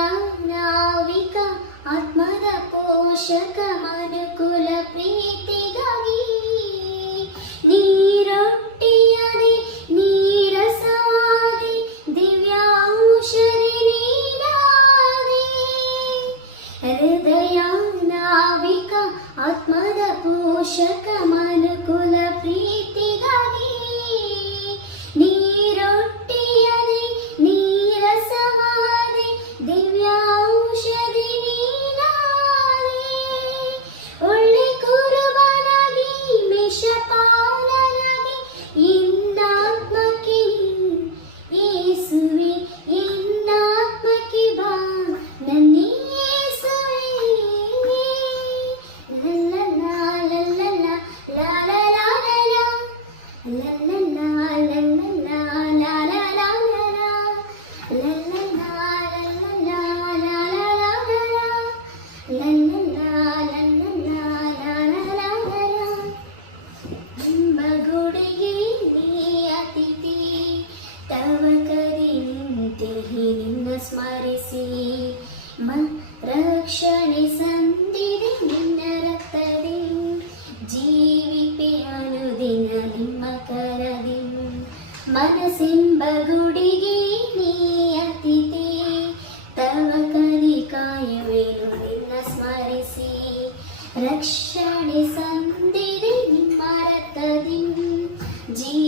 ഹൃദയാവിക ആത്മക പോഷകമാണ് ఆత్మద పోషకమా? ನಿಂತಿಹಿ ನಿನ್ನ ಸ್ಮರಿಸಿ. ಮ, ರಕ್ಷಣೆ ಸಂದಿದೆ ನಿನ್ನ ರಕ್ತದಿ. ಜೀವಿಪೆ ಅನುದಿನ ನಿಮ್ಮ ಕರದಿ. ಮನಸ್ಸೆಂಬ ಗುಡಿಗೆ ನೀ ಅತಿಥಿ. ತವ ಕಲಿ ಕಾಯುವೆನು ನಿನ್ನ ಸ್ಮರಿಸಿ. ರಕ್ಷಣೆ ಸಂದಿದೆ ನಿಮ್ಮ ರಕ್ತದಿ. ಜೀವಿಪೆ